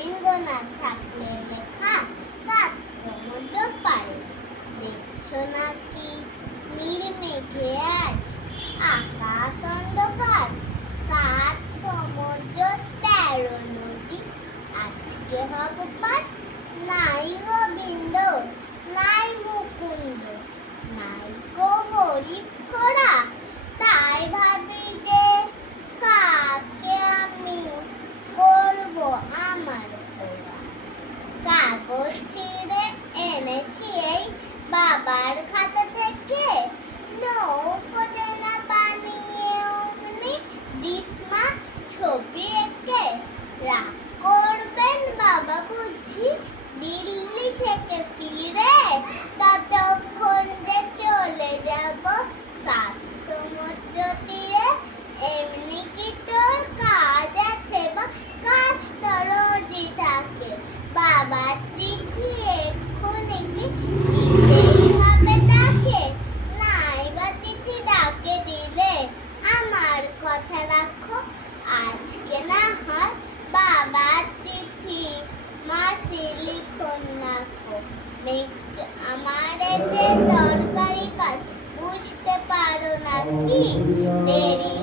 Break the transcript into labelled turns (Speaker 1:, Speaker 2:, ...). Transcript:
Speaker 1: রবীন্দ্রনাথ ঠাকুরের লেখা সাত সমুদ্র পারে দেখছ নাকি? নির্মেঘে আজ আকাশ অন্ধকার। সাত সমুদ্র তেরো নদী। আজকে হব পার নাই আমাদের যে দরকারি কাজ বুঝতে পারো না কি? দেরি